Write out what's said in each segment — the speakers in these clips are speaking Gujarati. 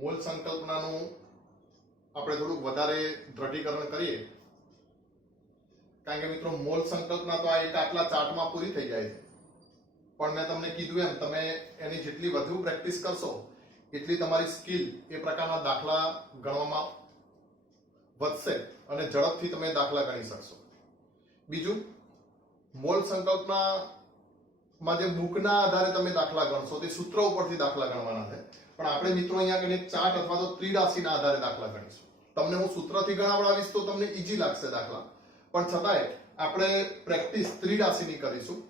મોલ સંકલ્પનાનું આપણે થોડુંક વધારે દ્રઢીકરણ કરીએ, કારણ કે મિત્રો મોલ સંકલ્પના તો આ એક આટલા ચાર્ટમાં પૂરી થઈ જાય છે, પણ મેં તમને કીધું એમ તમે એની જેટલી વધુ પ્રેક્ટિસ કરશો એટલી તમારી સ્કિલ એ પ્રકારના દાખલા ગણવામાં વધશે અને ઝડપથી તમે દાખલા ગણી શકશો. બીજું, મોલ સંકલ્પનામાં જે બુકના આધારે તમે દાખલા ગણશો તે સૂત્ર ઉપરથી દાખલા ગણવાના છે, પણ આપણે મિત્રો અહીંયા કને ચાર્ટ અથવા તો ત્રિરાશિના આધારે દાખલા ગણીશું. તમને હું સૂત્રથી ગણાવડાવીશ તો તમને ઈઝી લાગશે દાખલા, પણ છતાંય આપણે પ્રેક્ટિસ ત્રિરાશિની કરીશું.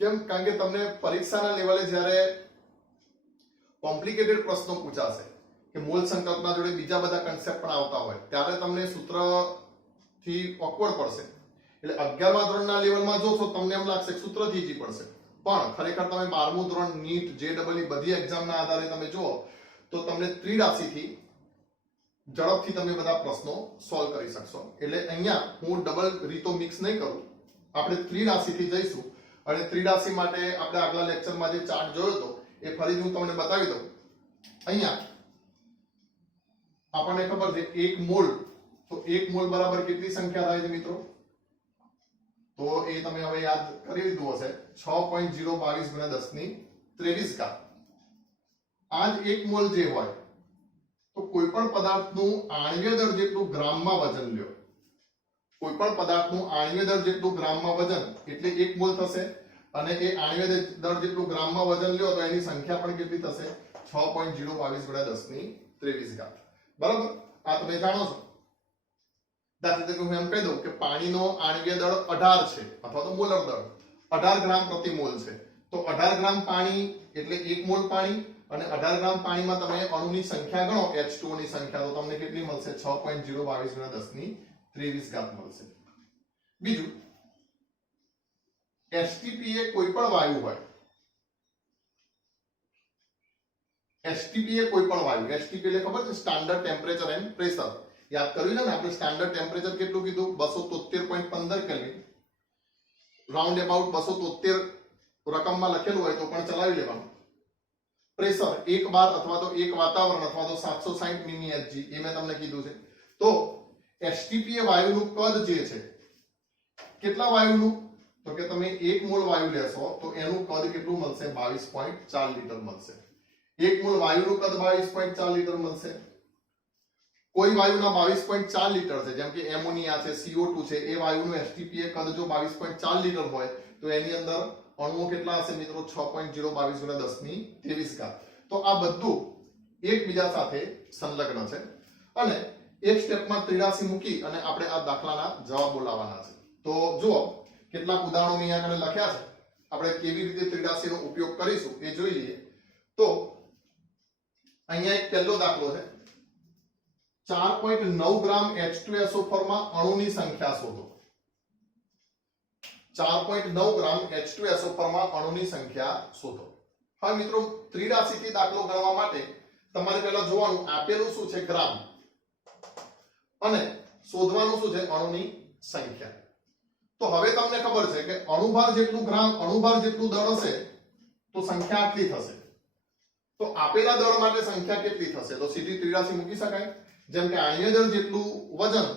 કેમ? કારણ કે તમને પરીક્ષાના લેવલે જ્યારે કોમ્પ્લિકેટેડ પ્રશ્નો પૂછાશે કે મોલ સંકલ્પના જોડે બીજા બધા કન્સેપ્ટ પણ આવતા હોય ત્યારે તમને સૂત્રથી ઓકવર્ડ પડશે. એટલે 11મા ધોરણના લેવલમાં જોશો તમને એમ લાગશે સૂત્રથી ઈઝી પડશે, પણ ખરેખર તમે 12મું ધોરણ નીટ JEE બધી એક્ઝામના આધારે તમે જુઓ તો તમને ત્રિરાશિથી ઝડપથી તમે બધા પ્રશ્નો સોલ્વ કરી શકશો. એટલે અહીંયા હું ડબલ રીતો મિક્સ નહીં કરું, આપણે ત્રિરાશિથી જઈશું અને ત્રિરાશિ માટે આપણે આગલા લેક્ચરમાં જે ચાર્ટ જોયો હતો એ ફરીથી હું તમને બતાવી દઉં. અહીંયા આપણને ખબર છે 1 મોલ, તો 1 મોલ બરાબર કેટલી સંખ્યા થાય છે મિત્રો? તો એ તમે હવે યાદ કરી લીધું હશે, 6.022 × 1023. આ જ 1 મોલ જે હોય તો કોઈ પણ પદાર્થનું આણ્વીય દળ જેટલું ગ્રામમાં વજન લ્યો, કોઈ પણ પદાર્થનું આણ્વીય દળ જેટલું ગ્રામમાં વજન એટલે 1 મોલ થશે, અને એ આણ્વીય દળ જેટલું ગ્રામમાં વજન લ્યો તો એની સંખ્યા પણ કેટલી થશે? 6.022 × 1023. બરાબર? આ તમે જાણો છો. દાખલા તરીકે હું એમ કહી દઉં કે પાણીનો આણ્વીય દળ 18 છે અથવા તો મોલર દળ 18 ગ્રામ પ્રતિ મોલ છે, તો 18 ગ્રામ પાણી એટલે 1 મોલ પાણી, અને 18 ગ્રામ પાણીમાં તમે અણુની સંખ્યા ગણો H2O ની સંખ્યા, તો તમને કેટલી મળશે? 6.022 × 1023 મળશે. બીજું, STP એ કોઈ પણ વાયુ હોય, STP એ કોઈ પણ વાયુ, STP એટલે ખબર છે? Standard temperature and pressure. યાદ કર્યું ને આપણે સ્ટાન્ડર્ડ ટેમ્પરેચર કેટલું કીધું? 273.15 કેલ્વિન. રાઉન્ડ અબાઉટ 273 રકમમાં લખેલું હોય તો પણ ચલાવી લેવાનું. પ્રેશર 1 બાર અથવા તો 1 વાતાવરણ અથવા તો 760 મિમી Hg એ મેં તમને કીધું છે. તો STP એ વાયુનું કદ જે છે, કેટલા વાયુનું? તો કે તમે 1 મોલ વાયુ લેશો તો એનું કદ કેટલું મળશે? 22.4 લિટર મળશે. 1 મોલ વાયુનું કદ 22.4 લિટર મળશે. કોઈ વાયુના 22.4 લિટર છે, જેમ કે એમોનિયા છે, CO2 છે, એ વાયુનું STP એ કદ જો 22.4 લિટર હોય તો એની અંદર અણુઓ કેટલા હશે મિત્રો? 6.022 × 1023. તો આ બધું એકબીજા સાથે સંલગ્ન છે અને એક સ્ટેપમાં ત્રિરાશિ મૂકી અને આપણે આ દાખલાના જવાબો લાવવાના છે. તો જુઓ કેટલાક ઉદાહરણો અહીંયા આગળ લખ્યા છે, આપણે કેવી રીતે ત્રિરાશિનો ઉપયોગ કરીશું એ જોઈ લઈએ. તો અહીંયા એક પહેલો દાખલો છે, 4.9 ગ્રામ H2SO4 માં અણુની સંખ્યા શોધો. 4.9 ગ્રામ H2SO4 માં અણુની સંખ્યા શોધો. હવે મિત્રો ત્રિરાશિથી દાખલો ગણવા માટે તમારે પહેલા જોવાનું આપેલું શું છે? ગ્રામ, અને શોધવાનું શું છે? અણુની સંખ્યા. તો હવે તમને ખબર છે કે અણુભાર જેટલું ગ્રામ, અણુભાર જેટલું દળ હશે તો સંખ્યા આટલી થશે. તો આપેલા દળ માટે સંખ્યા કેટલી થશે? તો સીધી ત્રિરાશિ મૂકી શકાય. જેમ કે આણ્વીય દળ જેટલું વજન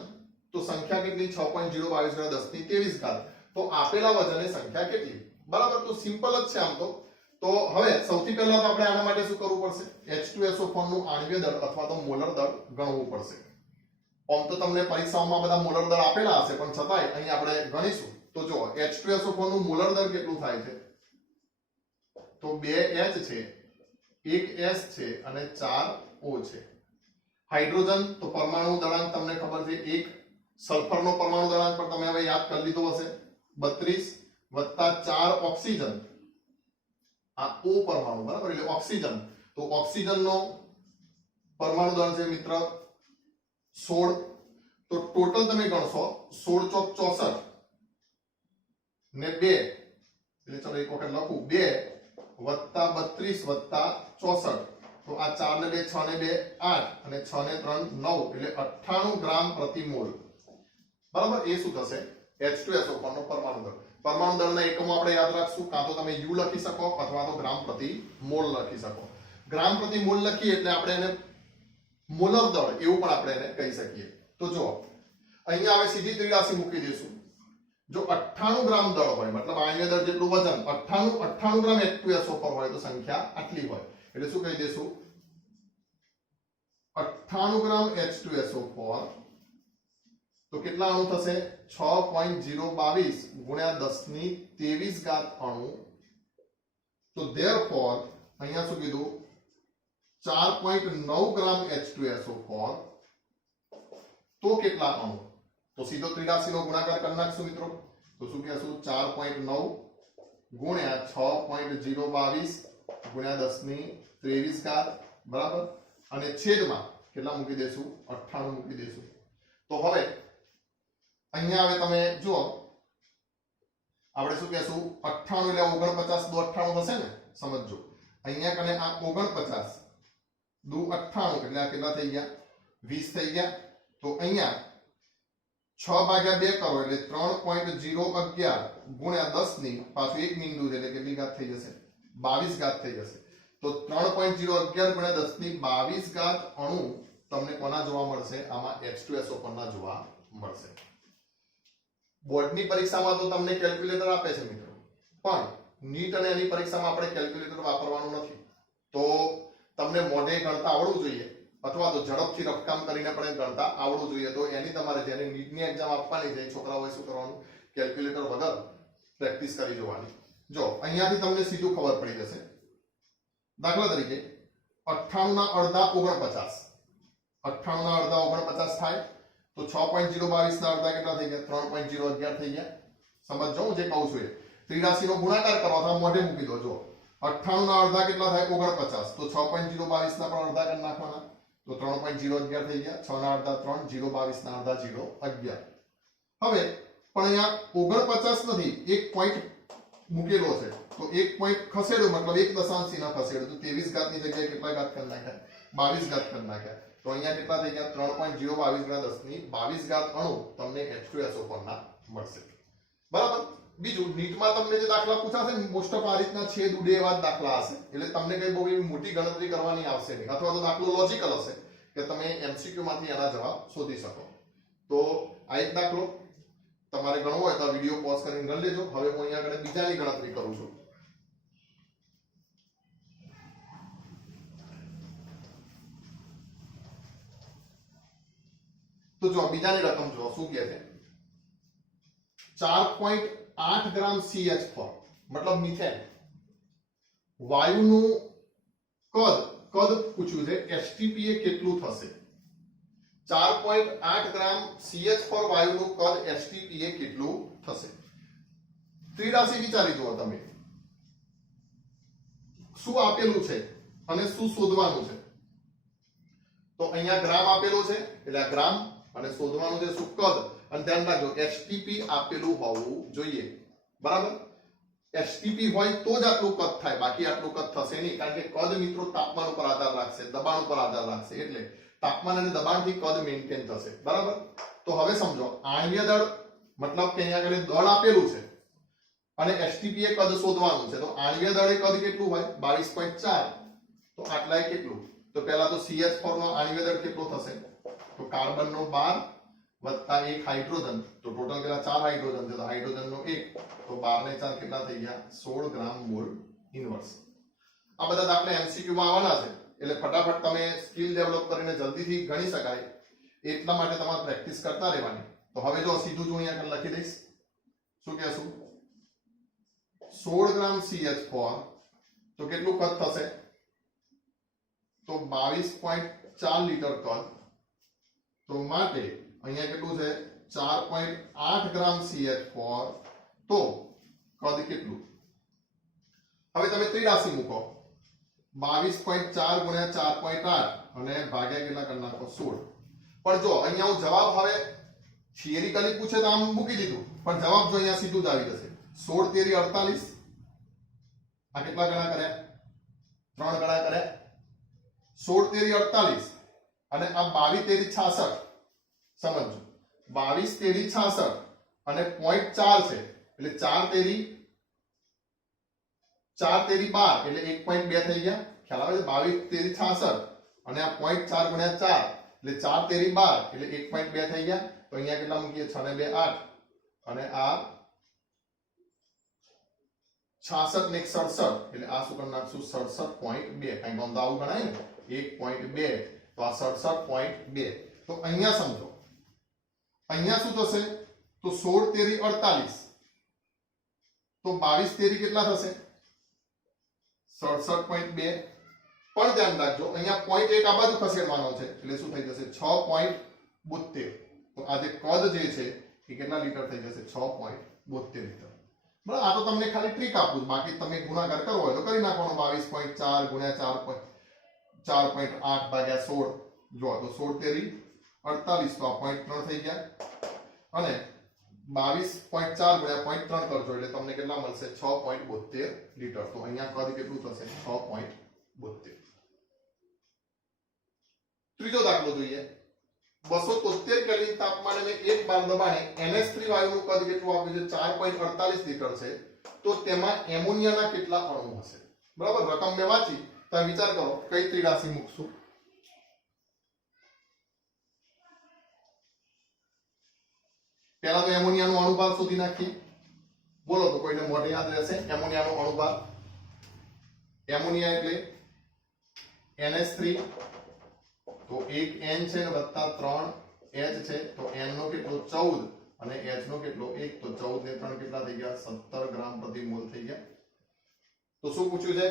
તો સંખ્યા કેટલી? 6.022 × 1023. તો આપેલા વજને સંખ્યા કેટલી? બરાબર? તો સિમ્પલ જ છે આમ તો. તો હવે સૌથી પહેલા તો આપણે આના માટે શું કરવું પડશે? H2SO4 નું આણ્વીય દળ અથવા તો મોલર દળ ગણવું પડશે. આમ તો તમને પરીક્ષાઓમાં બધા મોલર દળ આપેલા હશે, પણ છતાંય અહીં આપણે ગણીશું. તો જો H2SO4 નું મોલર દળ કેટલું થાય છે? તો 2H છે, 1S છે અને 4O છે. હાઇડ્રોજન તો પરમાણુ દળાંક તમને ખબર છે 1. સલ્ફરનો પરમાણુ દળાંક પણ તમે હવે યાદ કરી લીધો હશે, 32 + 4 ઓક્સિજન, આ O પરમાણુ, બરાબર? એટલે ઓક્સિજન, તો ઓક્સિજનનો પરમાણુ દળ છે મિત્ર 16. તો ટોટલ તમે ગણશો 16 ચોક 64 ને 2, એટલે ચલો એક વખત લખું, 2 + 32 + 64, તો આ 4 ને 2 6 ને 2 8 અને 6 ને 3 9, એટલે 98 ગ્રામ પ્રતિ મોલ. બરાબર? એ શું થશે? H2SO4 નો પરમાણુ દળ. પરમાણુ દળના એકમો આપણે યાદ રાખશું, કાં તો તમે U લખી શકો અથવા તો ગ્રામ પ્રતિ મોલ લખી શકો. ગ્રામ પ્રતિ મોલ લખીએ એટલે આપણે એને મોલર દળ એવું પણ આપણે એને કહી શકીએ. તો જો અહીંયા હવે સીધી ત્રિરાશી મૂકી દઈશું. જો 98 ગ્રામ દળ હોય મતલબ આયનીય દળ જેટલું વજન 98 ગ્રામ H2SO પર હોય તો સંખ્યા આટલી હોય એટલે શું કહી દઈશું 98 ગ્રામ H2SO પર તો કેટલા અણુ થશે 6.022 ગુણ્યા 10 ની 23 ઘાત અણુ. તો therefore અહીંયા શું કીધું 4.9 ગ્રામ H2SO પર તો કેટલા અણુ તો સીધો ત્રિરાશીનો ગુણાકાર કરી નાખશું મિત્રો. તો શું કહેશું 4.9 ગુણ્યા 6.022 ગુણ્યા 10 ની 23 ઘાત બરાબર અને છેદમાં કેટલા મૂકી દેશું 98 મૂકી દેશું. તો હવે અહીંયા હવે તમે જુઓ આપણે શું કહેશું 98 એટલે 49 દુ 98 થશે ને સમજજો. અહીંયા કને આ 49 દુ 98 એટલે આ કેટલા થઈ ગયા 20 થઈ ગયા. તો અહીંયા 6/2 કરો એટલે 3.011 ગુણ્યા 10 ની પાછું એક બિંદુ છે એટલે કેટલી ઘાત થઈ જશે 22 ઘાત થઈ જશે. તો 3.011 ગુણ્યા 10 ની 22 ઘાત અણુ તમને કોના જોવા મળશે આમાં H2SO પરના જોવા મળશે. બોર્ડની પરીક્ષામાં તો તમને કેલ્ક્યુલેટર આપે છે મિત્રો પણ નીટ અને એની પરીક્ષામાં આપણે કેલ્ક્યુલેટર વાપરવાનું નથી. તો તમને મોઢે ગણતા આવડવું જોઈએ અથવા તો ઝડપથી રફકામ કરીને પણ ગણતા આવડવું જોઈએ. તો એની તમારે જેને નીટની એક્ઝામ આપવાની છે છોકરાઓએ શું કરવાનું કેલ્ક્યુલેટર વગર પ્રેક્ટિસ કરી જોવાની. જો અહીંયાથી તમને સીધું ખબર પડી જશે. દાખલા તરીકે 98 ના અડધા 49 98 ના અડધા 49 થાય તો 6.022 ના અડધા કેટલા થઈ ગયા 3.011 થઈ ગયા. સમજજો હું જે કહું છું એ ત્રિરાશીનો ગુણાકાર કરો અથવા મોઢે મૂકી દો. જો 98 ના અડધા કેટલા થાય 49 તો 6.022 ના પણ અડધા કરી નાખવાના તો 3.011 થઈ ગયા. 6 ના અડધા 3 0.22 ના અડધા 0.11. હવે પણ અહીંયા 49 નથી એક પોઈન્ટ મૂકેલો છે તો એક પોઈન્ટ ખસેડો મતલબ એક દશાંશ ચિહ્ન ખસેડો તો 23 ઘાત ની જગ્યાએ કેટલા ઘાત કરી નાખ્યા 22 ઘાત કરી નાખ્યા. તો અહીંયા કેટલા થઈ ગયા 3.022 ગુણ્યા 10 ની 22 ઘાત અણુ તમને H2SO પરના મળશે બરાબર. બીજું નીટમાં તમને જે દાખલા પૂછાશે ને મોસ્ટ ઓફ આ રીતના છેદ ઉડે એવા જ દાખલા હશે એટલે તમને કઈ બહુ એવી મોટી ગણતરી કરવાની આવશે નહીં અથવા તો દાખલો લોજિકલ હશે કે તમે MCQ માંથી એના જવાબ શોધી શકો. તો આ એક દાખલો તમારે ગણવો હોય તો વિડિયો પોઝ કરીને ગણ લેજો. હવે હું અહીંયા આગળ બીજાની ગણતરી કરું છું. તો જો બીજાની રકમ જો શું કહે છે 4.8 ગ્રામ CH4 મતલબ મિથેન વાયુનું કદ પૂછ્યું છે STP એ કેટલું થશે 4.8 ગ્રામ CH4 વાયુનું કદ STP એ કેટલું થશે. ત્રિરાશી વિચારી જુઓ તમે શું આપેલું છે અને શું શોધવાનું છે. તો અહીંયા ગ્રામ આપેલું છે એટલે આ ગ્રામ અને શોધવાનું છે શું કદ અને ધ્યાન રાખજો STP આપેલું હોવું જોઈએ બરાબર. STP હોય તો જ આટલું કદ થાય બાકી આટલું કદ થશે નહીં કારણ કે કદ મિત્રો તાપમાન ઉપર આધાર રાખશે દબાણ ઉપર આધાર રાખશે એટલે તાપમાન અને દબાણથી કદ મેન્ટેન થશે બરાબર. તો હવે સમજો આણ્વીય દળ મતલબ કે અહીંયા આગળ દળ આપેલું છે અને STP એ કદ શોધવાનું છે. તો આણ્વીય દળ એ કદ કેટલું હોય 22.4 તો આટલા એ કેટલું તો પહેલા તો CH4 નો આણ્વીય દળ કેટલો થશે તો કાર્બન નો 12 વત્તા 1 હાઇડ્રોજન તો ટોટલ કેટલા 4 હાઇડ્રોજન છે તો હાઇડ્રોજન નો 1 તો 12 ને 4 કેટલા થઈ ગયા 16 ગ્રામ મોલ ઇન્વર્સ. આ બધા દાખલા MCQ માં આવવાના છે એટલે ફટાફટ તમે સ્કિલ ડેવલપ કરીને જલ્દીથી ગણી શકાય એટલા માટે તમારે પ્રેક્ટિસ કરતા રહેવાની. તો હવે જો સીધું જો અહીંયા લખી દઈશ શું કહેશું 16 ગ્રામ CH4 તો કેટલું કદ થશે તો 22.4 લીટર કદ. તો માટે અહીંયા કેટલું છે 4.8 ગ્રામ CH4 તો કદ કેટલું. હવે તમે ત્રિરાશી મૂકો 22.4 ગુણ્યા 4.8 અને ભાગ્યા કેટલા કરી નાખો 16. પણ જો અહીંયા હું જવાબ હવે થિયરિકલી પૂછે તો આમ મૂકી દીધું પણ જવાબ જો અહીંયા સીધું જ આવી જશે 16 તેરી 48 આ કેટલા ગણા કર્યા 3 ગણા કર્યા 16 તેરી 48 અને આ 22 તેરી 66 સમજો 22 તેરી 66 અને 0.4 છે એટલે 4 તેરી 4 તેરી 12 એટલે 1.2 થઈ ગયા, ખ્યાલ આવે છે? 22 તેરી 66 અને આ 0.4 ગુણ્યા 4 એટલે 4 તેરી 12 એટલે 1.2 થઈ ગયા. તો અહીંયા કેટલા મૂકીએ? 6 ને 2 8 અને આ 66 ને 67 એટલે આ શું કરી નાખશું? 67.2. કારણ કે આમ તો આવું ગણાય ને 1.2 તો આ 67.2. તો અહીંયા સમજો, અહીંયા શું થશે? તો 16 તેરી 48 તો 22 તેરી કેટલા થશે? 67.2. પણ ધ્યાન રાખજો અહીંયા 0.1 આ બાજુ ખસેડવાનો છે એટલે શું થઈ જશે? 6.72. તો આ જે કદ જે છે એ કેટલા લીટર થઈ જશે? 6.72 લીટર. બરાબર, આ તો તમને ખાલી ટ્રીક આપું છું, બાકી તમે ગુણાકાર કરવો હોય તો કરી નાખવાનો. 22.4 ગુણ્યા 4.8 ભાગ્યા 16 જો તો 16 તેરી 48 તો આ 0.3 થઈ ગયા અને 22.4 ગુણ્યા 0.3 કરજો એટલે તમને કેટલા મળશે? 6.72 લીટર. તો અહીંયા કદ કેટલું થશે? 6.72. ત્રીજો દાખલો જોઈએ. 273 કેલ્વિન તાપમાને અને 1 બાર દબાણે NH3 વાયુનું કદ કેટલું આપ્યું છે? 4.48 લીટર છે. તો તેમાં એમોનિયાના કેટલા અણુ હશે? બરાબર, રકમ મેં વાંચી, તમે વિચાર કરો કઈ ત્રિરાશિ મૂકશું? પહેલા તો એમોનિયાનો અણુભાર શોધી નાખીએ. બોલો તો કોઈને મોઢે યાદ રહેશે એમોનિયાનો અણુભાર? એમોનિયા એટલે NH3 તો 1 N છે વત્તા 3 H છે તો N નો કેટલો? 14 અને H નો કેટલો? 1. તો 14 ને 3 કેટલા થઈ ગયા? 17 ગ્રામ પ્રતિ મોલ થઈ ગયા. તો શું પૂછ્યું છે?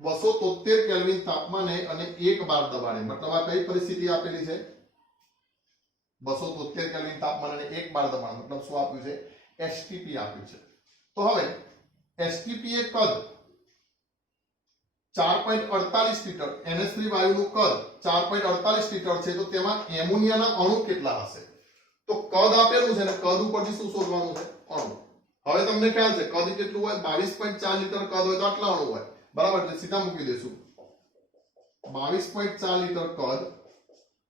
273 કેલ્વિન તાપમાને અને 1 બાર દબાણે, મતલબ આ કઈ પરિસ્થિતિ આપેલી છે? 273 કેલ્વિન તાપમાન અને 1 બાર દબાણ, મતલબ શું આપ્યું છે? STP આપ્યું છે. તો હવે STP એ કદ 4.48 લીટર, NH3 વાયુનું કદ 4.48 લીટર છે. તો તેમાં એમોનિયાના અણુ કેટલા હશે? તો કદ આપેલું છે ને કદ ઉપરથી શું શોધવાનું છે? અણુ. હવે તમને ખ્યાલ છે કદ કેટલું હોય? 22.4 લીટર કદ હોય તો આટલા અણુ હોય, બરાબર? એટલે સીધા મૂકી દેશું 22.4 લીટર કદ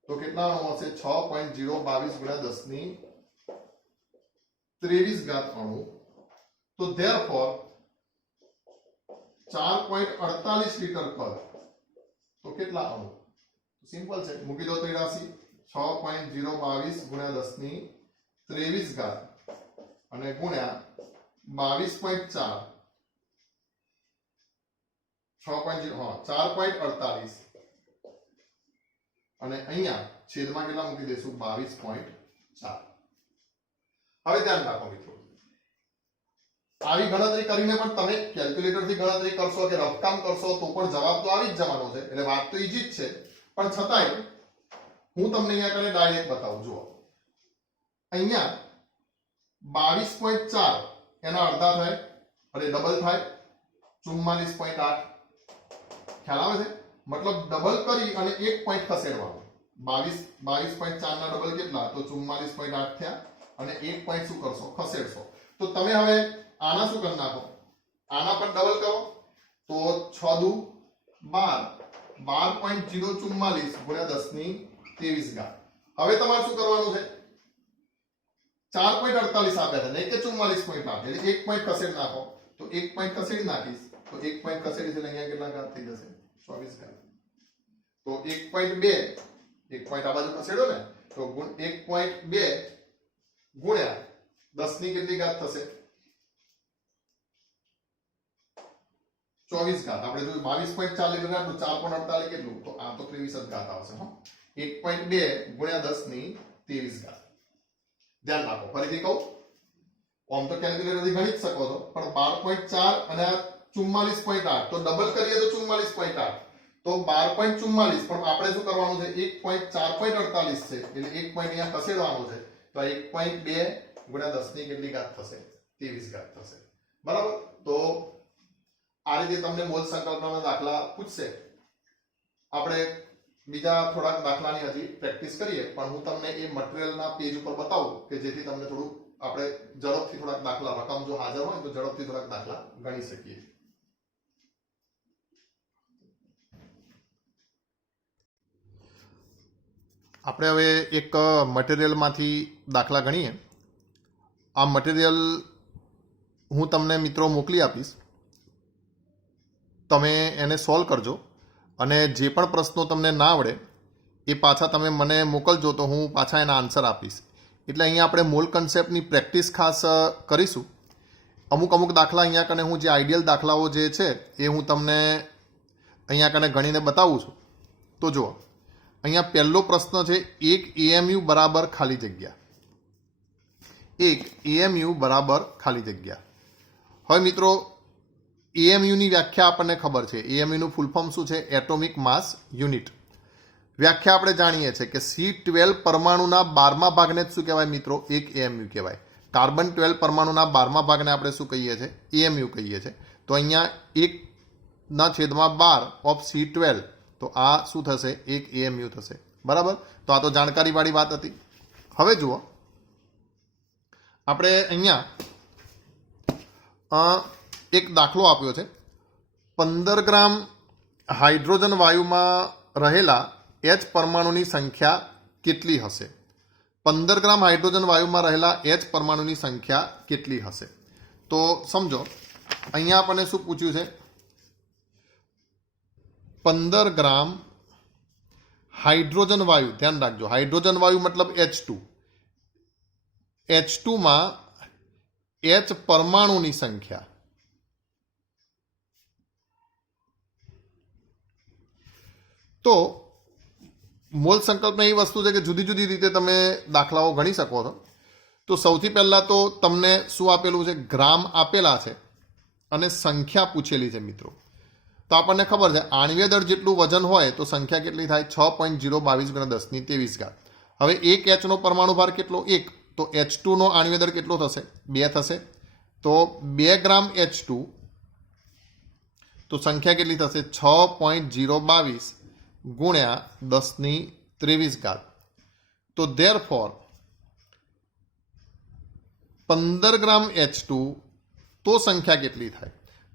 તો કેટલા અણુ હશે? 6.022 ગુણ્યા 10 ની 23 ઘાત અણુ. તો therefore 4.48 લીટર કદ તો કેટલા અણુ? સિમ્પલ છે, મૂકી દો ત્રિરાશિ 6.022 ગુણ્યા 10 ની 23 ઘાત અને ગુણ્યા 22.4 4.48 અને અહીંયા છેદમાં કેટલા મૂકી દઈશું? 22.4. હવે ધ્યાન રાખો મિત્રો, આવી ગણતરી કરીને પણ તમે કેલ્ક્યુલેટર થી ગણતરી કરશો કે રફકામ કરશો તો પણ જવાબ તો આવી જ જવાનો છે. એટલે વાત તો ઈજી જ છે, પણ છતાંય હું તમને અહીંયા કરીને ડાયરેક્ટ બતાવું. જુઓ અહીંયા 22.4 એના અડધા થાય અને ડબલ થાય 44.8. ખ્યાલ આવે છે? મતલબ ડબલ કરી અને 1 પોઈન્ટ ખસેડવાનો. 22.4 ના ડબલ કેટલા? તો 44.8 થયા અને 1 પોઈન્ટ શું કરશો? ખસેડશો. તો તમે હવે આના શું કરી નાખો? આના પણ ડબલ કરો તો 6 દુ 12 12.044 ગુણ્યા 10 ની 23 ઘાત. હવે તમારે શું કરવાનું છે? 4.48 આપ્યા છે ને કે 44.8 એટલે 1 પોઈન્ટ ખસેડી નાખો. તો 1 પોઈન્ટ ખસેડી નાખીશ તો 1 પોઈન્ટ ખસેડી એટલે અહીંયા કેટલા ઘાત થઈ જશે? 24 ઘાત. તો 1.2 1 પોઈન્ટ આ બાજુ ખસેડો ને તો 1.2 ગુણ્યા 10 ની કેટલી ઘાત થશે? 24 ઘાત. આપણે જો 22.4 લીટર આટલું 4.48 કેટલું? તો આ તો 23 જ ઘાત આવશે. 1.2 ગુણ્યા 10 ની 23 ઘાત. ધ્યાન રાખો, ફરીથી કહું, આમ તો કેલ્ક્યુલેટર થી ગણી જ શકો છો, પણ 12.4 અને 44.8 તો ડબલ કરીએ તો 44.8 તો 12.44. પણ આપણે શું કરવાનું છે? 4.48 છે એટલે 1 પોઈન્ટ અહીંયા ખસેડવાનો છે. તો 1.2 ગુણ્યા 10 ની કેટલી ઘાત થશે? 23 ઘાત થશે. બરાબર? તો આ રીતે તમને મોલ સંકલ્પનાના દાખલા પૂછશે. આપણે બીજા થોડાક દાખલાની હજી પ્રેક્ટિસ કરીએ, પણ હું તમને એ મટીરીયલના પેજ ઉપર બતાવું કે જેથી તમને થોડું આપણે ઝડપથી થોડાક દાખલા, રકમ જો હાજર હોય તો ઝડપથી થોડાક દાખલા ગણી શકીએ. આપણે હવે એક મટીરીયલમાંથી દાખલા ગણીએ. આ મટીરીયલ હું તમને મિત્રો મોકલી આપીશ. તમે એને સોલ્વ કરજો અને જે પણ પ્રશ્નો તમને ના આવડે એ પાછા તમે મને મોકલજો તો હું પાછા એના આન્સર આપીશ. એટલે અહીંયા આપણે મોલ કન્સેપ્ટની પ્રેક્ટિસ ખાસ કરીશું. અમુક દાખલા અહીંયા કને હું જે આઈડિયલ દાખલાઓ જે છે એ હું તમને અહીંયા કને ગણીને બતાવું છું. તો જુઓ, અહીંયા પહેલો પ્રશ્ન છે, એક એએમયુ બરાબર ખાલી જગ્યા. એક એએમયુ બરાબર ખાલી જગ્યા. હવે મિત્રો, એએમયુની વ્યાખ્યા આપણને ખબર છે. એએમયુનું ફૂલ ફોર્મ શું છે? એટોમિક માસ યુનિટ. વ્યાખ્યા આપણે જાણીએ છીએ કે C12 પરમાણુના 12મા ભાગને જ શું કહેવાય મિત્રો? એક એએમયુ કહેવાય. કાર્બન 12 પરમાણુના 12મા ભાગને આપણે શું કહીએ છીએ? એએમયુ કહીએ છીએ. તો અહીંયા 1/12 ઓફ C12, તો આ શું થશે? એક એએમયુ થશે. બરાબર? તો આ તો જાણકારીવાળી વાત હતી. હવે જુઓ, આપણે અહીંયા એક દાખલો આપ્યો છે. 15 ગ્રામ હાઇડ્રોજન વાયુમાં રહેલા H પરમાણુની સંખ્યા કેટલી હશે? 15 ગ્રામ હાઇડ્રોજન વાયુમાં રહેલા H પરમાણુની સંખ્યા કેટલી હશે? તો સમજો, અહીંયા આપણને શું પૂછ્યું છે? 15 ગ્રામ હાઇડ્રોજન વાયુ. ધ્યાન રાખજો, હાઇડ્રોજન વાયુ મતલબ H2. H2 માં H પરમાણુની સંખ્યા. તો મોલ સંકલ્પના એ વસ્તુ છે કે જુદી જુદી રીતે તમે દાખલાઓ ગણી શકો છો. તો સૌથી પહેલાં તો તમને શું આપેલું છે? ગ્રામ આપેલા છે અને સંખ્યા પૂછેલી છે મિત્રો. તો આપણને ખબર છે આણ્વીય દળ જેટલું વજન હોય તો સંખ્યા કેટલી થાય? 6.022 × 10⁻23. હવે એક Hનો પરમાણુ ભાર કેટલો? 1. તો H2નો આણ્વીય દળ કેટલો થશે? 2 થશે. તો 2 ગ્રામ H2, તો સંખ્યા કેટલી થશે? 6.022 ગુણ્યા 10⁻23. તો ધેરફોર 15 ગ્રામ H2, તો સંખ્યા કેટલી થાય?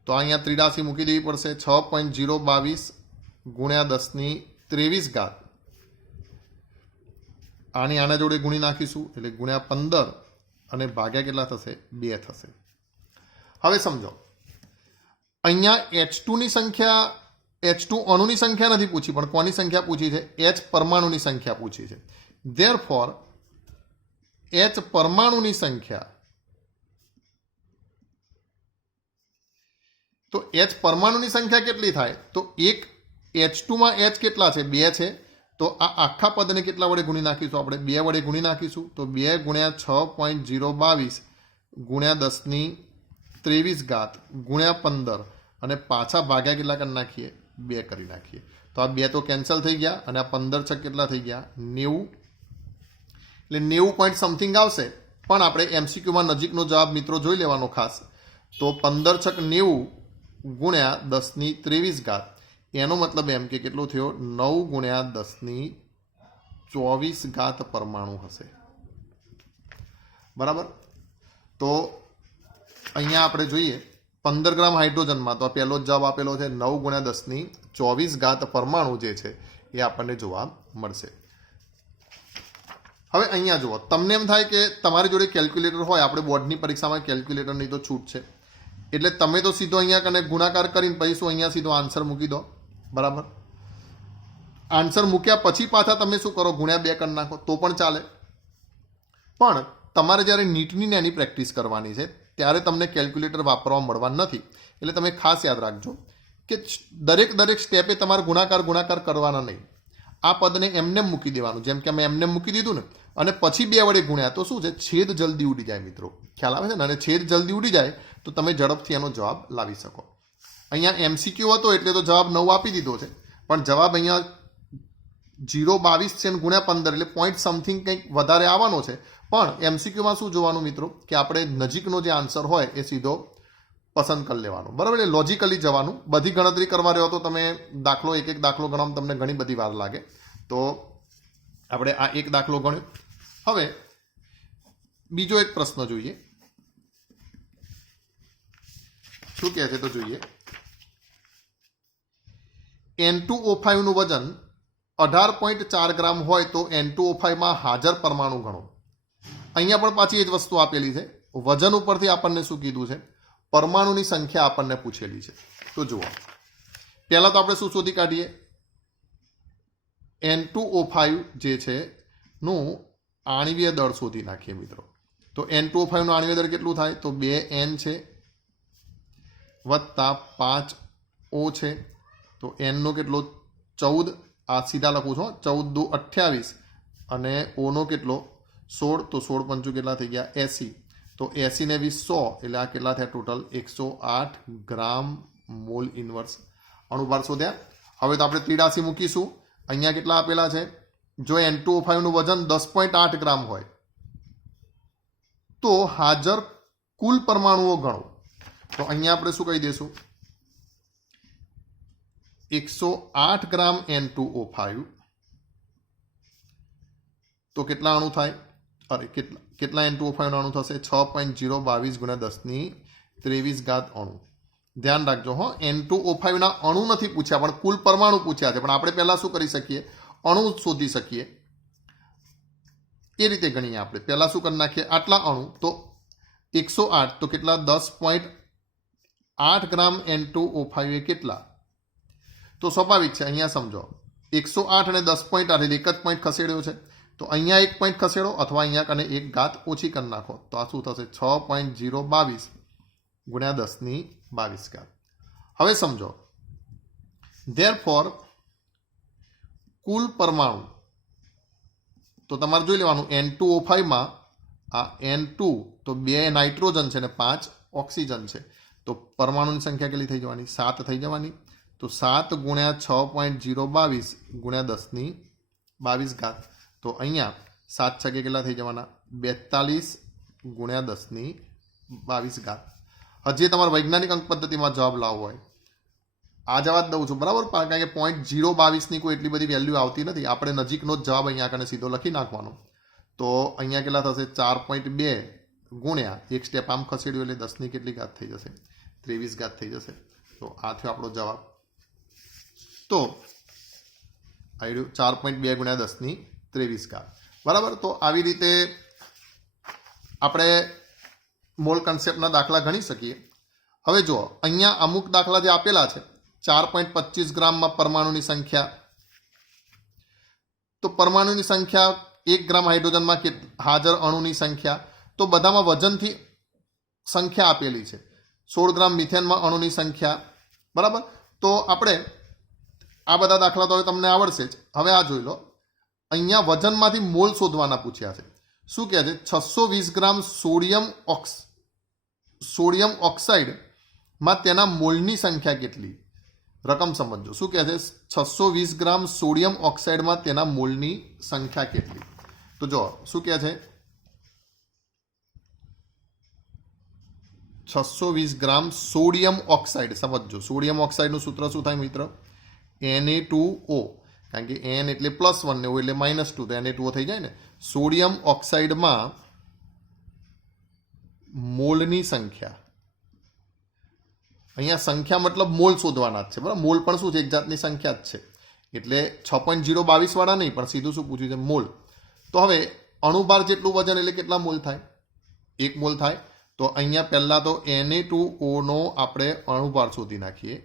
તો અહીંયા ત્રિરાશી મૂકી દેવી પડશે. 6.022 ગુણ્યા 10⁻23. આના જોડે ગુણી નાખીશું એટલે ગુણ્યા 15 અને ભાગ્યા કેટલા થશે? 2 થશે. હવે સમજો, અહીંયા H2ની સંખ્યા, H2 અણુની સંખ્યા નથી પૂછી, પણ કોની સંખ્યા પૂછી છે? H પરમાણુની સંખ્યા પૂછી છે. ધેરફોર H પરમાણુની સંખ્યા, તો H પરમાણુની સંખ્યા કેટલી થાય? તો એક H2માં H કેટલા છે? 2 છે. તો આ આખા પદને કેટલા વડે ગુણી નાખીશું? આપણે 2 વડે ગુણી નાખીશું. તો 2 ગુણ્યા 6.022 ગુણ્યા 10⁻23 ગુણ્યા 15 અને પાછા ભાગ્યા કેટલા કરી નાખીએ? 2 કરી નાખીએ. તો આ 2 તો કેન્સલ થઈ ગયા અને આ 15 છક કેટલા થઈ ગયા? 90. એટલે 90 પોઈન્ટ સમથિંગ આવશે. પણ આપણે MCQમાં નજીકનો જવાબ મિત્રો જોઈ લેવાનો ખાસ. તો 15 છક 90 ગુણ્યા 10⁻23. એનો મતલબ એમ કે કેટલો થયો? 9 ગુણ્યા 10⁻24 પરમાણુ હશે. બરાબર? તો અહીંયા આપણે જોઈએ 15 ગ્રામ હાઇડ્રોજનમાં, તો પહેલો જ જવાબ આપેલો છે. 9 ગુણ્યા 10⁻24 પરમાણુ જે છે એ આપણને જોવા મળશે. હવે અહીંયા જુઓ, તમને એમ થાય કે તમારી જોડે કેલ્ક્યુલેટર હોય. આપણે બોર્ડની પરીક્ષામાં કેલ્ક્યુલેટરની તો છૂટ છે, એટલે તમે તો સીધો અહીંયા કને ગુણાકાર કરીને પછી શું અહીંયા સીધો આન્સર મૂકી દો. બરાબર? આન્સર મૂક્યા પછી પાછા તમે શું કરો? ગુણ્યા 2 કરી નાખો તો પણ ચાલે. પણ તમારે જ્યારે નીટની ને એની પ્રેક્ટિસ કરવાની છે ત્યારે તમને કેલ્ક્યુલેટર વાપરવા મળવા નથી. એટલે તમે ખાસ યાદ રાખજો કે દરેક સ્ટેપે તમારે ગુણાકાર કરવાના નહીં. આ પદને એમને મૂકી દેવાનું, જેમ કે અમે એમને મૂકી દીધું ને, અને પછી 2 વડે ગુણ્યા તો શું છે? છેદ જલ્દી ઉડી જાય મિત્રો. ખ્યાલ આવે છે ને? અને છેદ જલ્દી ઉડી જાય તો તમે ઝડપથી એનો જવાબ લાવી શકો. અહીંયા MCQ હતો એટલે તો જવાબ 9 આપી દીધો છે, પણ જવાબ અહીંયા 0.22 છે ગુણ્યા 15 એટલે પોઈન્ટ સમથિંગ કંઈક વધારે આવવાનો છે. પણ MCQમાં શું જોવાનું મિત્રો? કે આપણે નજીકનો જે આન્સર હોય એ સીધો પસંદ કરી લેવાનો. બરાબર? એટલે લોજિકલી જવાનું. બધી ગણતરી કરવા રહ્યો તો તમે દાખલો એક દાખલો ગણવામાં તમને ઘણી બધી વાર લાગે. તો આપણે આ એક દાખલો ગણ્યો. હવે બીજો એક પ્રશ્ન જોઈએ. શું કહે છે તો જોઈએ. N2O5 નું વજન 18.4 ગ્રામ હોય તો N2O5માં હાજર પરમાણુ ગણો. અહીંયા પણ પાછી એ જ વસ્તુ આપેલી છે. વજન ઉપરથી આપણને શું કીધું છે? પરમાણુની સંખ્યા આપણને પૂછેલી છે. તો જુઓ, પહેલા તો આપણે શું શોધી કાઢીએ, N2O5 જે છે નું આણ્વીય દળ શોધી નાખીએ મિત્રો. તો N2O5 નું આણ્વીય દળ કેટલું થાય, તો 2N છે વત્તા 5O છે. તો N નો કેટલો 14, આ સીધા લખું છું, 14 દુ 28 અને O નો કેટલો 16. તો 16 પંચું કેટલા થઈ ગયા 80. તો 80 ને 20 100 એટલે આ કેટલા થયા ટોટલ 108 ગ્રામ મોલ ઇન્વર્સ અણુભાર શોધ્યા. હવે તો આપણે ત્રિરાશી મૂકીશું. અહીંયા કેટલા આપેલા છે, જો N2O5 નું વજન 10.8 ગ્રામ હોય તો હાજર કુલ પરમાણુઓ ગણો. તો અહીંયા આપણે શું કહી દઈશું, 108 ગ્રામ N2O5 તો કેટલા અણુ થાય, અરે કેટલા N2O5 નો અણુ થશે, 6.022 ગુણ્યા 10⁻23 અણુ. ધ્યાન રાખજો હો, N2O5 ના અણુ નથી પૂછ્યા પણ કુલ પરમાણુ પૂછ્યા છે. પણ આપણે પહેલા શું કરી શકીએ, અણુ શોધી શકીએ. એ રીતે ગણીએ આપણે. પહેલા શું કરી નાખીએ, આટલા અણુ તો 108 તો કેટલા 10.8 ગ્રામ N2O5 એ કેટલા, તો સ્વાભાવિક છે. અહીંયા સમજો 108 અને 10.8 એટલે એક જ પોઈન્ટ ખસેડ્યો છે. તો અહીંયા એક પોઈન્ટ ખસેડો અથવા અહીંયા કને એક ઘાત ઓછી કરી નાખો. તો આ શું થશે 6.022 ગુણ્યા 10⁻22. હવે સમજો ધેરફોર કુલ પરમાણુ, તો તમારે જોઈ લેવાનું N2O5 માં આ N2 તો 2 નાઇટ્રોજન છે ને 5 ઓક્સિજન છે. તો પરમાણુની સંખ્યા કેટલી થઈ જવાની, 7 થઈ જવાની. તો 7 ગુણ્યા 6.022 ગુણ્યા 10⁻22. તો અહીંયા 7 છગે કેટલા થઈ જવાના 42 ગુણ્યા 10⁻22. હજી તમારે વૈજ્ઞાનિક અંક પદ્ધતિમાં જવાબ લાવવો હોય, આ જવાબ દઉં છું બરાબર, કારણ કે 0.022 કોઈ એટલી બધી વેલ્યુ આવતી નથી. આપણે નજીકનો જ જવાબ અહીંયા આગળ સીધો લખી નાખવાનો. તો અહીંયા કેટલા થશે 4.2 ગુણ્યા એક સ્ટેપ આમ ખસેડ્યું એટલે 10 ની કેટલી ઘાત થઈ જશે 23 થઈ જશે. તો આ થયો આપણો જવાબ. તો આવ્યું 4.2 ગુણ્યા 10⁻23 બરાબર. તો આવી રીતે આપણે મોલ કન્સેપ્ટના દાખલા ગણી શકીએ. હવે જુઓ અહીંયા અમુક દાખલા જે આપેલા છે 4.25 ગ્રામમાં પરમાણુની સંખ્યા, તો પરમાણુની સંખ્યા 1 ગ્રામ હાઇડ્રોજનમાં હાજર અણુની સંખ્યા, તો બધામાં વજનથી સંખ્યા આપેલી છે. 16 ગ્રામ મિથેનમાં અણુની સંખ્યા બરાબર. તો આપણે આ બધા દાખલા તો હવે તમને આવડશે જ. હવે આ જોઈ લો, અહીંયા વજનમાંથી મોલ શોધવાના પૂછ્યા છે. શું કહે છે 620 ગ્રામ સોડિયમ ઓક્સાઇડમાં તેના મોલની સંખ્યા કેટલી, રકમ સમજો. શું કહે છે 620 ગ્રામ સોડિયમ ઓક્સાઇડમાં તેના મોલની સંખ્યા કેટલી. તો જો શું કહે છે 620 ગ્રામ સોડિયમ ઓક્સાઇડ. સમજો સોડિયમ ઓક્સાઇડનું સૂત્ર શું થાય મિત્ર, Na2O, કારણ કે N એટલે +1 ને O એટલે -2 તો Na2O થઈ જાય ને. સોડિયમ ઓક્સાઇડમાં મોલની સંખ્યા, અહીંયા સંખ્યા મતલબ મોલ શોધવાના જ છે બરાબર. મોલ પણ શું છે, એક જાતની સંખ્યા જ છે. એટલે 6.022 વાળા નહીં પણ સીધું શું પૂછ્યું છે મોલ. તો હવે અણુભાર જેટલું વજન એટલે કેટલા મોલ થાય, 1 મોલ થાય. તો અહીંયા પહેલા તો Na2O નો આપણે અણુભાર શોધી નાખીએ,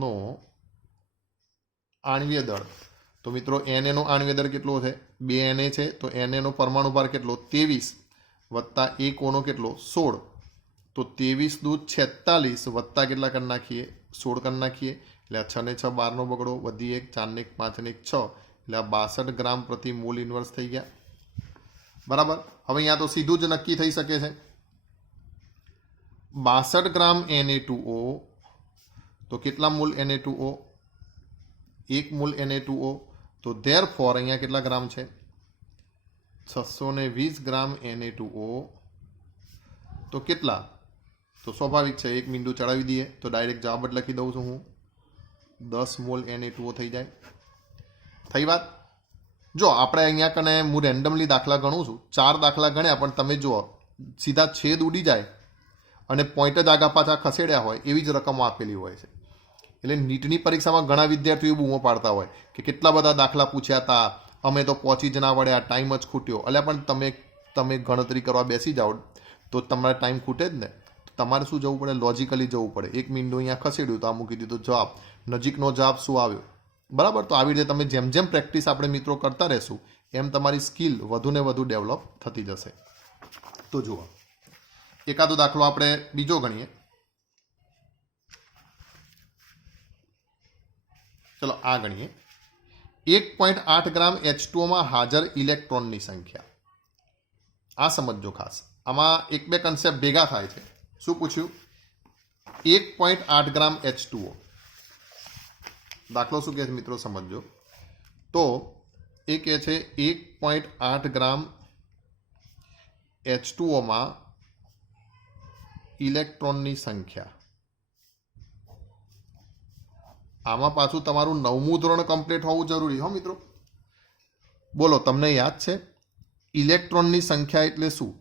નો આણ્વીય દળ. તો મિત્રો Na નો આણ્વીય દળ કેટલો છે 2 Na છે. તો Na નો પરમાણુ ભાર કેટલો 23 વત્તા 1 O નો કેટલો 16. તો 23 દુ 46 વત્તા કેટલા કરી નાખીએ 16 કરી નાખીએ. એટલે આ 6 ને 6 12 બગડો, વધી 1 4 ને 1 5 ને 1 6 એટલે આ 62 ગ્રામ પ્રતિ મોલ ઇન્વર્સ થઈ ગયા બરાબર. હવે અહીંયા તો સીધું જ નક્કી થઈ શકે છે 62 ગ્રામ Na2O. તો કેટલા મોલ Na2O, 1 મોલ Na2O. તો ધેરફોર અહીંયા કેટલા ગ્રામ છે 620 ગ્રામ Na2O. તો કેટલા, તો સ્વાભાવિક છે 1 મીંડું ચડાવી દઈએ તો ડાયરેક્ટ જવાબ જ લખી દઉં છું હું, 10 મોલ Na2O થઈ જાય. થઈ વાત. જો આપણે અહીંયા કને હું રેન્ડમલી દાખલા ગણું છું, 4 દાખલા ગણ્યા પણ તમે જુઓ સીધા છેદ ઉડી જાય અને પોઈન્ટ જ આગા પાછા ખસેડ્યા હોય એવી જ રકમો આપેલી હોય છે. એટલે નીટની પરીક્ષામાં ઘણા વિદ્યાર્થીઓ બૂમો પાડતા હોય કે કેટલા બધા દાખલા પૂછ્યા હતા, અમે તો પહોંચી જ ના વળ્યા, ટાઈમ જ ખૂટ્યો. એટલે પણ તમે ગણતરી કરવા બેસી જાઓ તો તમારે ટાઈમ ખૂટે જ ને. તો તમારે શું જવું પડે? લોજિકલી જવું પડે. એક મીંડું અહીંયા ખસેડ્યું તો આ મૂકી દીધો જવાબ. નજીકનો જવાબ શું આવ્યો? બરાબર. તો આવી રીતે તમે જેમ જેમ પ્રેક્ટિસ આપણે મિત્રો કરતા રહેશું એમ તમારી સ્કિલ વધુ ને વધુ ડેવલપ થતી જશે. તો જુઓ, એકાદો દાખલો આપણે બીજો ગણીએ. ચલો આ ગણીએ. 1.8 ગ્રામ H2O માં હાજર ઇલેક્ટ્રોનની સંખ્યા. આ સમજો ખાસ. આમાં એક બે કન્સેપ્ટ ભેગા થાય છે. શું પૂછ્યું? 1.8 ગ્રામ H2O. દાખલો શું કહે છે મિત્રો? સમજો. તો એ કહે છે 1.8 ગ્રામ H2O માં ઇલેક્ટ્રોનની સંખ્યા. આમાં પાછું તમારું 9મું ધોરણ કમ્પ્લીટ હોવું જરૂરી હો મિત્રો. બોલો, તમને યાદ છે ઇલેક્ટ્રોનની સંખ્યા એટલે શું?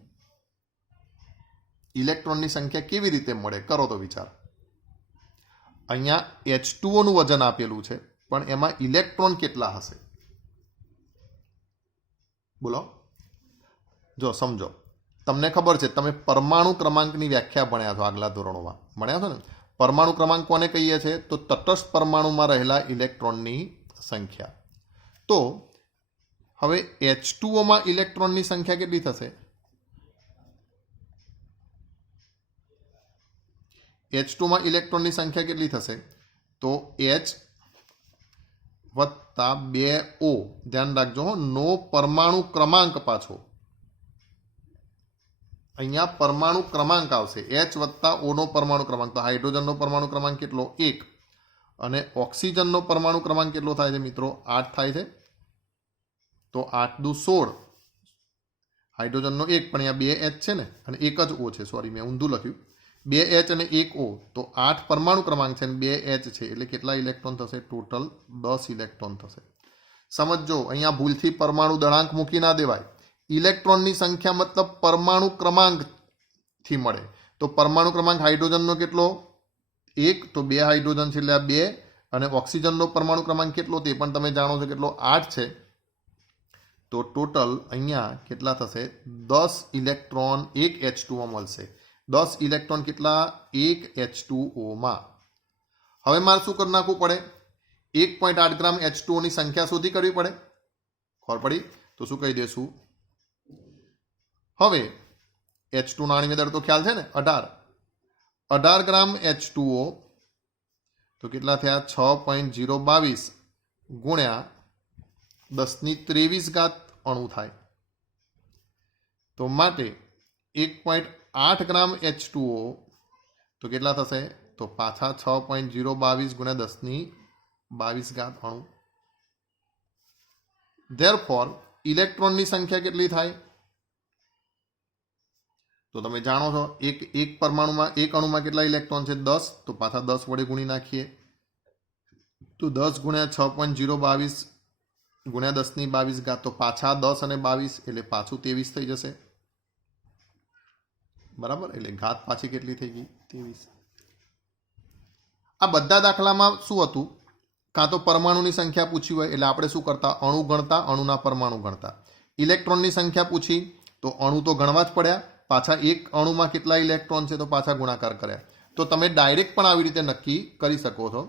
ઇલેક્ટ્રોનની સંખ્યા કેવી રીતે મળે? કરો તો વિચાર. અહીંયા H2O નું વજન આપેલું છે, પણ એમાં ઇલેક્ટ્રોન કેટલા હશે? બોલો. જો સમજો, તમને ખબર છે, તમે પરમાણુ ક્રમાંકની વ્યાખ્યા ભણ્યા છો આગલા ધોરણોમાં. ભણ્યા છો ને? પરમાણુ ક્રમાંક કોને કહીએ છીએ? તો તટસ્થ પરમાણુમાં રહેલા ઇલેક્ટ્રોનની સંખ્યા. તો હવે H2O માં ઇલેક્ટ્રોનની સંખ્યા કેટલી થશે? H2 માં ઇલેક્ટ્રોનની સંખ્યા કેટલી થશે? તો H વત્તા 2O. ધ્યાન રાખજો, નો પરમાણુ ક્રમાંક પાછો. અહીંયા પરમાણુ ક્રમાંક આવશે. H વત્તા O નો પરમાણુ ક્રમાંક. તો હાઇડ્રોજનનો પરમાણુ ક્રમાંક કેટલો? 1. અને ઓક્સિજનનો પરમાણુ ક્રમાંક કેટલો થાય છે મિત્રો? 8 થાય છે. તો 8 દુ 16. હાઇડ્રોજનનો 1, પણ અહીંયા 2 H છે ને, અને 1 જ O છે. સોરી, મેં ઊંધું લખ્યું. 2 H અને 1 O. તો 8 પરમાણુ ક્રમાંક છે અને 2 H છે. એટલે કેટલા ઇલેક્ટ્રોન થશે? ટોટલ 10 ઇલેક્ટ્રોન થશે. સમજો, અહીંયા ભૂલથી પરમાણુ દળાંક મૂકી ના દેવાય. ઇલેક્ટ્રોનની સંખ્યા મતલબ પરમાણુ ક્રમાંકથી મળે. તો પરમાણુ ક્રમાંક હાઇડ્રોજનનો કેટલો? 1. તો 2 હાઇડ્રોજન છે એટલે આ 2. અને ઓક્સિજનનો પરમાણુ ક્રમાંક કેટલો? તે પણ તમે જાણો છો કેટલો? 8 છે. તો ટોટલ અહીંયા કેટલા થશે? 10 ઇલેક્ટ્રોન એક H2O મળશે. 10 ઇલેક્ટ્રોન કેટલા? એક H2O માં. હવે મારે શું કરી નાખવું પડે? 1.8 ગ્રામ H2O ની સંખ્યા શોધી કરવી પડે. ખબર પડી? તો શું કહી દેશું? હવે H2 ના અણુનો દળ તો ખ્યાલ છે ને? 18 ગ્રામ H2O. તો કેટલા થયા? 6.022 ગુણ્યા 10⁻23 અણુ થાય. તો માટે 1.8 ગ્રામ H2O તો કેટલા થશે? તો પાછા 6.022 ગુણ્યા 10⁻22 અણુ. ધેરફોર ઇલેક્ટ્રોનની સંખ્યા કેટલી થાય? તો તમે જાણો છો, એક પરમાણુમાં, એક અણુમાં કેટલા ઇલેક્ટ્રોન છે? 10. તો પાછા 10 વડે ગુણી નાખીએ. તો 10 ગુણ્યા 6.022 ગુણ્યા 10⁻22. તો પાછા 10 અને 22 એટલે પાછું 23 થઈ જશે. બરાબર? એટલે ઘાત પાછી કેટલી થઈ ગઈ? 23. આ બધા દાખલામાં શું હતું? કાં તો પરમાણુની સંખ્યા પૂછી હોય એટલે આપણે શું કરતા? અણુ ગણતા, અણુના પરમાણુ ગણતા. ઇલેક્ટ્રોનની સંખ્યા પૂછી તો અણુ તો ગણવા જ પડ્યા. પાછા એક અણુમાં કેટલા ઇલેક્ટ્રોન છે? તો પાછા ગુણાકાર કર્યા. તો તમે ડાયરેક્ટ પણ આવી રીતે નક્કી કરી શકો છો.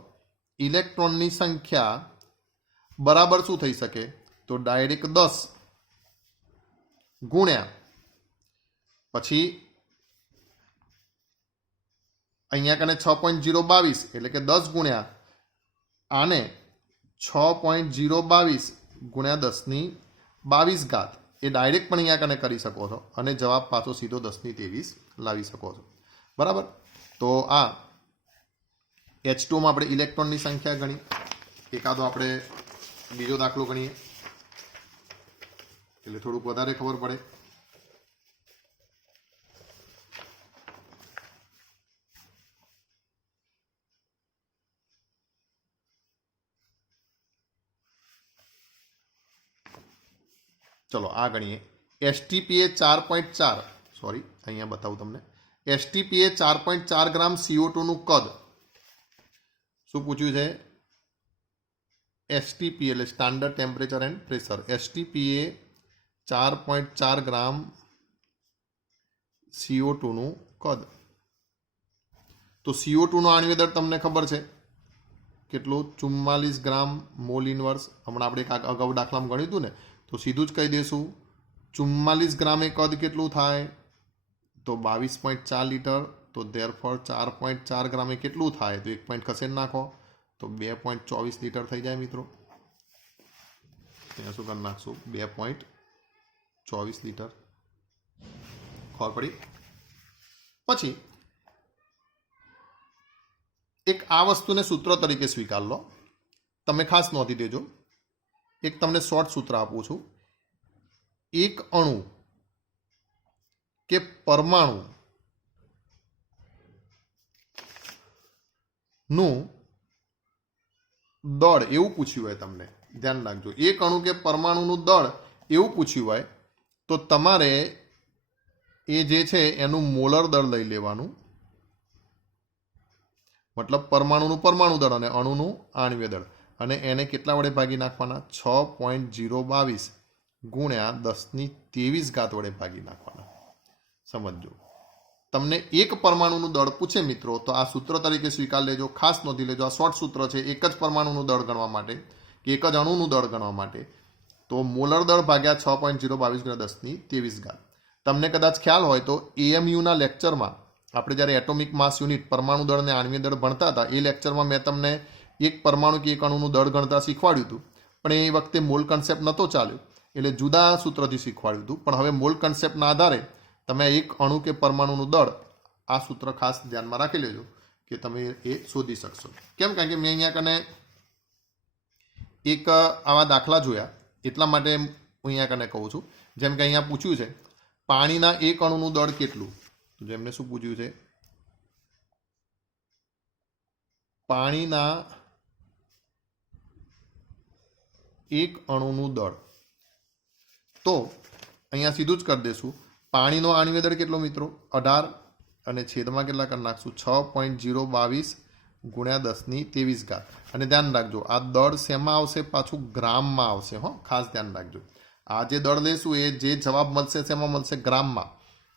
ઇલેક્ટ્રોનની સંખ્યા બરાબર શું થઈ શકે? તો ડાયરેક્ટ 10 ગુણ્યા પછી અહીંયા કને 6.022 એટલે કે 10 ગુણ્યા આને 6.022 ગુણ્યા 10⁻22 એ ડાયરેક્ટ પણ અહીંયા કને કરી શકો છો અને જવાબ પાછો સીધો 10⁻23 લાવી શકો છો. બરાબર? તો આ H2 માં આપણે ઇલેક્ટ્રોનની સંખ્યા ગણી. એકાદો આપણે બીજો દાખલો ગણીએ એટલે થોડુંક વધારે ખબર પડે. ચલો આ ગણીએ. STPA 4.4, સોરી અહીંયા બતાવું તમને. STPA 4.4 ગ્રામ CO2 નું કદ. શું પૂછ્યું છે? STPA એટલે standard temperature and pressure. STPA 4.4 gram CO2 નું કદ. તો CO2 નો આણ્વીય દળ તમને ખબર છે કેટલું 44 ગ્રામ મોલ ઇનવર્સ. હમણાં આપણે એક અગાઉ દાખલામાં ગણ્યું હતું ને, તો સીધું જ કહી દઈશું 44 ગ્રામે કદ કેટલું થાય તો 22.4 લીટર. તો ધેરફોર 4.4 ગ્રામે કેટલું થાય તો 1 પોઈન્ટ ખસેડી નાખો તો 2.24 લીટર થઈ જાય મિત્રો. ત્યાં શું કરી નાખશું 2.24 લીટર. ખબર પડી? પછી એક આ વસ્તુને સૂત્ર તરીકે સ્વીકાર લો. તમે ખાસ નોંધી દેજો. એક તમને શોર્ટ સૂત્ર આપું છું. એક અણુ કે પરમાણુ નું દળ એવું પૂછ્યું હોય, તમને ધ્યાન રાખજો, એક અણુ કે પરમાણુનું દળ એવું પૂછ્યું હોય તો તમારે એ જે છે એનું મોલર દળ લઈ લેવાનું. મતલબ પરમાણુનું પરમાણુ દળ અને અણુનું આણ્વીય દળ, અને એને કેટલા વડે ભાગી નાખવાના 6.022 ગુણ્યા 10⁻23 વડે ભાગી નાખવાના. સમજો, તમને એક પરમાણુનું દળ પૂછે મિત્રો તો આ સૂત્ર તરીકે સ્વીકાર લેજો. ખાસ નોંધી લેજો, આ શોર્ટ સૂત્ર છે. એક જ પરમાણુનું દળ ગણવા માટે કે એક જ અણુનું દળ ગણવા માટે તો મોલર દળ ભાગ્યા 6.022 ગુણ્યા 10⁻23. તમને કદાચ ખ્યાલ હોય તો AMUના લેક્ચરમાં આપણે જ્યારે એટોમિક માસ યુનિટ પરમાણુ દળ અને આણ્વીય દળ ભણતા હતા, એ લેક્ચરમાં મેં તમને એક પરમાણુ કે એક અણુનું દળ ગણતા શીખવાડ્યું હતું. પણ એ વખતે મોલ કન્સેપ્ટ નહોતો ચાલ્યો, એટલે જુદા સૂત્રથી શીખવાડ્યું હતું. પણ હવે મોલ કન્સેપ્ટના આધારે તમે એક અણુ કે પરમાણુનું દળ આ સૂત્ર ખાસ ધ્યાનમાં રાખી લેજો કે તમે એ શોધી શકશો. કેમ? કારણ કે મેં અહીંયા કને એક આવા દાખલા જોયા, એટલા માટે હું અહીંયા કને કહું છું. જેમ કે અહીંયા પૂછ્યું છે પાણીના એક અણુનું દળ કેટલું. તો જેમને શું પૂછ્યું છે, પાણીના એક અણુનું દળ. તો અહીંયા સીધું જ કરી દેશું. પાણીનો આણ્વીય દળ કેટલો મિત્રો 18, અને છેદમાં કેટલા કરી નાખશું 6.022 ગુણ્યા 10⁻23. અને ધ્યાન રાખજો આ દળ શેમાં આવશે, પાછું ગ્રામમાં આવશે. હો, ખાસ ધ્યાન રાખજો. આ જે દળ લેશું એ જે જવાબ મળશે શેમાં મળશે, ગ્રામમાં.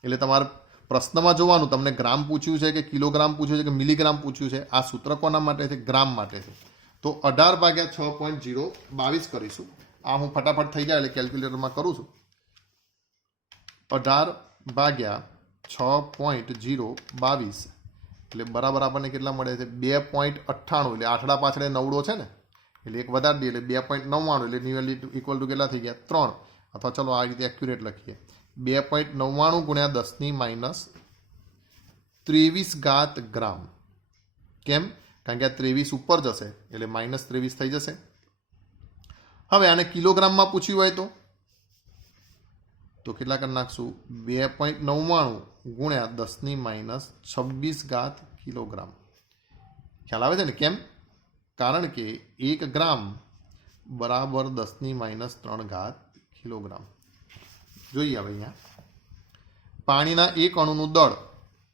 એટલે તમારે પ્રશ્નમાં જોવાનું તમને ગ્રામ પૂછ્યું છે કે કિલોગ્રામ પૂછ્યું છે કે મિલીગ્રામ પૂછ્યું છે. આ સૂત્ર કોના માટે છે, ગ્રામ માટે છે. તો 18 ભાગ્યા 6.022 કરીશું. આ હું ફટાફટ થઈ જાય એટલે કેલ્ક્યુલેટરમાં કરું છું. 18 ભાગ્યા 6.022 એટલે બરાબર આપણને કેટલા મળે છે 2.98. એટલે આઠડા પાછળ નવડો છે ને, એટલે એક વધારે દઈએ એટલે 2.99. એટલે નિયરલી ઇક્વલ ટુ કેટલા થઈ ગયા 3. અથવા ચલો આ રીતે એક્યુરેટ લખીએ 2.99 ગુણ્યા 10⁻23 ગ્રામ. કેમ? કારણ કે આ 23 ઉપર જશે એટલે -23 થઈ જશે. હવે આને કિલોગ્રામમાં પૂછ્યું હોય તો કેટલા કરી નાખશું 2.99 ગુણ્યા 10⁻26 કિલોગ્રામ. ખ્યાલ આવે છે ને? કેમ? કારણ કે 1 ગ્રામ બરાબર 10⁻³ કિલોગ્રામ. જોઈએ હવે અહીંયા પાણીના એક અણુનું દળ,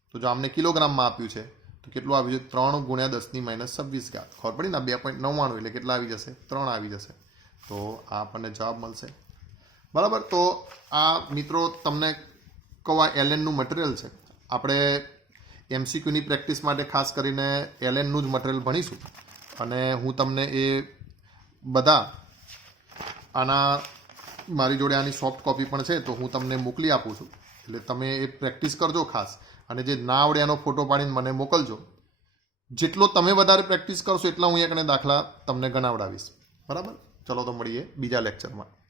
તો જો આમને કિલોગ્રામમાં આપ્યું છે તો કેટલું આવ્યું છે 3 ગુણ્યા 10⁻26. ખબર પડી ને? 2.99 એટલે કેટલા આવી જશે 3 આવી જશે. તો આ આપણને જવાબ મળશે. બરાબર. તો આ મિત્રો તમને કહું આ એલએનનું મટીરિયલ છે. આપણે MCQની પ્રેક્ટિસ માટે ખાસ કરીને એલએનનું જ મટીરિયલ ભણીશું, અને હું તમને એ બધા આના મારી જોડે આની સોફ્ટ કોપી પણ છે તો હું તમને મોકલી આપું છું. એટલે તમે એ પ્રેક્ટિસ કરજો ખાસ, અને જે ના આવડે એનો ફોટો પાડીને મને મોકલજો. જેટલો તમે વધારે પ્રેક્ટિસ કરશો એટલા હું અહીંયા દાખલા તમને ગણાવડાવીશ. બરાબર. ચલો તો મળીએ બીજા લેક્ચરમાં.